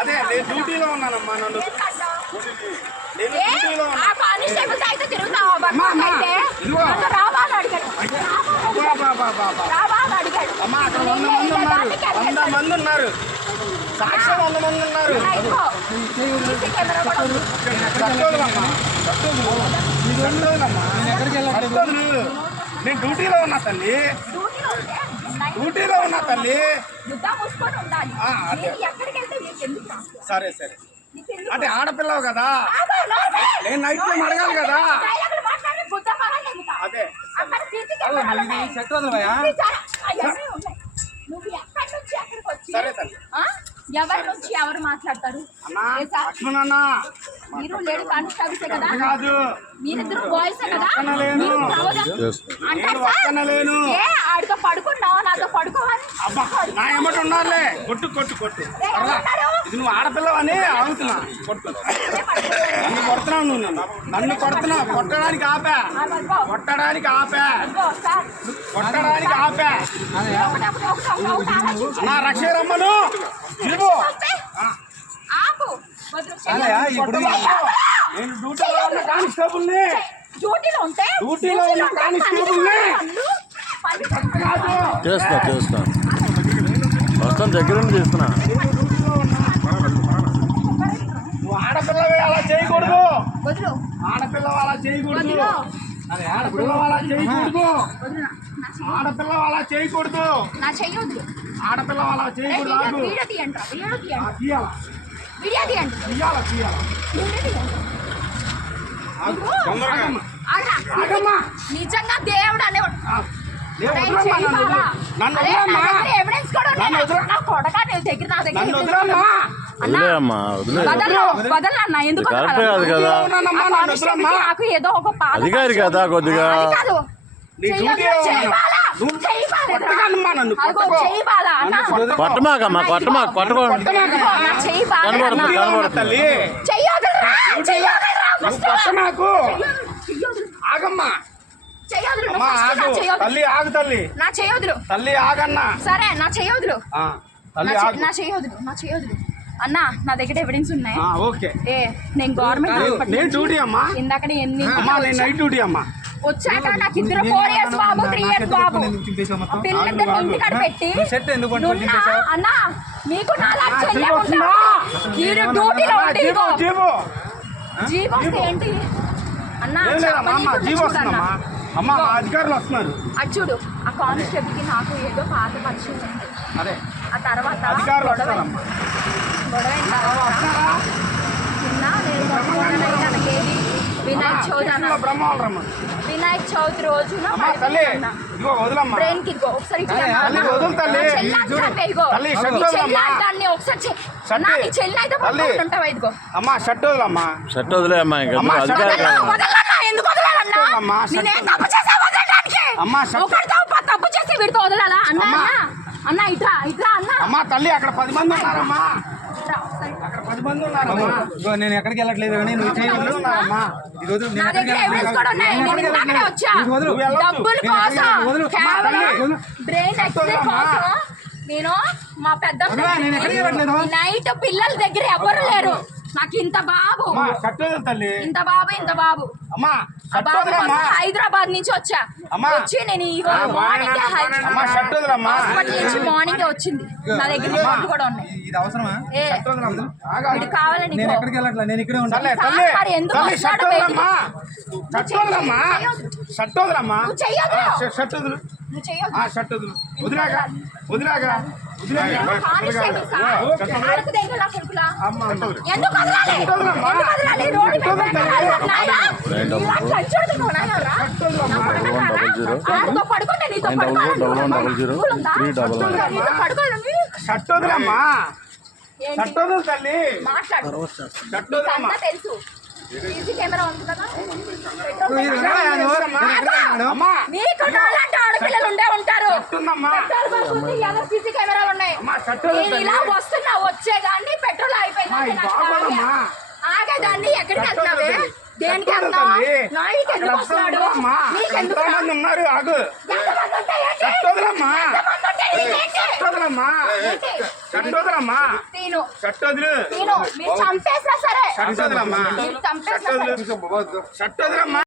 అదే నేను డ్యూటీలో ఉన్నానమ్మా. నన్ను అమ్మా అక్కడ 100 మంది ఉన్నారు. సాక్షి 100 మంది ఉన్నారు. నేను డ్యూటీలో ఉన్నా తల్లి, డ్యూటీలో ఉన్నా తల్లి. సరే సరే అంటే ఆడపిల్లవు కదా, నేను నైట్ టైం అడగాలి కదా. అదే సరే తల్లి. ఎవరి నుంచి ఎవరు మాట్లాడతారు? మీరు లేడీ కానిస్టేబుల్సే కదా, మీరిద్దరు బాయ్సే కదా. ఆడితో పడుకున్నావు, నాతో పడుకోవాలి. నా ఏమంటే ఉండాలి. కొట్టు కొట్టు కొట్టు, ఇది నువ్వు ఆడపిల్లవని అడుగుతున్నా. నన్ను కొడుతున్నావు, నువ్వు నన్ను కొడుతున్నావు. కొట్టడానికి ఆపా, కొట్టడానికి ఆపా, కొట్టడానికి ఆపా. నా రక్ష రమ్మను. నేను డ్యూటీలో ఉన్న కానిస్టేబుల్ని, డ్యూటీలో ఉన్న కానిస్టేబుల్ని చేస్తున్నా వస్తాను, దగ్గర నుండి చేస్తున్నా. నువ్వు ఆడపిల్లవి అలా చేయకూడదు, ఆడపిల్ల అలా చేయకూడదు, ఆడపిల్ల అలా చేయకూడదు, ఆడపిల్ల అలా చేయకూడదు, ఆడపిల్ల అలా చేయకూడదు. నిజంగా దేవుడు అనేవాడు. అధికారి కదా కొద్దిగా కొట్టమాకమ్మా, కొట్టమా కొట్టకూడదు. ఆగమ్మా తల్లి, ఆగు తల్లి, నా చేయొద్దులు తల్లి, ఆగన్నా. సరే నా చేయొద్దులు, నా చేయొద్దులు, నా చేయొద్దులు అన్నా. నా దగ్గర ఎవిడెన్స్ ఉన్నాయి. నేను గవర్నమెంట్ డ్యూటీ అమ్మా. ఇందాక ఎన్ని నైట్ డ్యూటీ అమ్మా. వచ్చాక నాకు ఇద్దరు 4 years బాబు, 3 years బాబు, పిల్లలిద్దరు ఇంటికాడ పెట్టి అన్నా మీకు 4 లక్షలు డ్యూటీలో జీవో ఏంటి అన్నా? అమ్మా అధికారులు వస్తున్నారు. అది చూడు, ఆ కానిస్టేబుల్ కి నాకు ఏదో పాత పరిచయం ఉంది. ఆ తర్వాత గొడవ వినాయక చవితి రోజున బ్రెయిన్ కి ఒకసారి చెల్లి అయితే ఉంటావా? ఇదిగో అమ్మా షర్ట్ వదలమ్మా, షర్ట్ వదిలే అమ్మా. ఎందుకు వదలాలన్నా? నేనేం తప్పు చేసా వదలడానికి? తప్పు చేసి వీడితో వదలాలా అన్నా? అన్నా ఇట్లా ఇట్లా అన్నా. అమ్మా తల్లి అక్కడ 10 మంది ఉన్నారమ్మా, అక్కడ 10 మంది ఉన్నారమ్మా. నేను ఎక్కడికి వెళ్ళట్లేదు కానీ నువ్వు ఉన్నారమ్మా. డబ్బుల కోసం, బ్రెయిన్ ఎక్స్రే కోసం నేను మా పెద్ద నైట్ పిల్లల దగ్గర ఎవరు లేరు. నాకు ఇంత బాబు, ఇంత బాబు, ఇంత బాబు. హైదరాబాద్ నుంచి వచ్చా. వచ్చి నేను హాస్పిటల్ నుంచి మార్నింగ్ వచ్చింది. నా దగ్గర కూడా ఉన్నాయి. ఇది కావాలని ఎందుకు తెలుసు సీసీ కెమెరా ఉంది కదా. మీకు నాలాంటి ఆడపిల్లలు ఉండే ఉంటారు. ఉందమ్మా. పెట్రోల్ బంక్ ఉంది, ఏదో సీసీ కెమెరాలు ఉన్నాయి. అమ్మా, షర్ట్ నేను ఇలా వస్తున్నా, వచ్చేదాన్ని పెట్రోల్ అయిపోయింది. ఇది బాగోదమ్మా. ఆగేదాన్ని ఎక్కడికి షర్ట్ వెళ్తున్నావే? వదలండి. దేనికి షర్ట్ వెళ్తున్నావు? వదలండి. నాయుడికి ఎందుకు వస్తున్నాడు? అమ్మా, నీకెందుకు? ఎంతోమంది ఉన్నారు, ఆగు. ఎంతమంది ఉంటే ఏంటి? షర్ట్ వదలమ్మా. ఎంతమంది ఉంటే నీకేంటి? షర్ట్ వదలమ్మా. ఏంటి? షర్ట్ వదలమ్మా. తీను షర్ట్ వదిలు. తీను మీరు చంపేసినా సరే, షర్ట్ వదలమ్మా. మీరు చంపేసినా షర్ట్ సరే వదిలు. షర్ట్ వదలమ్మా.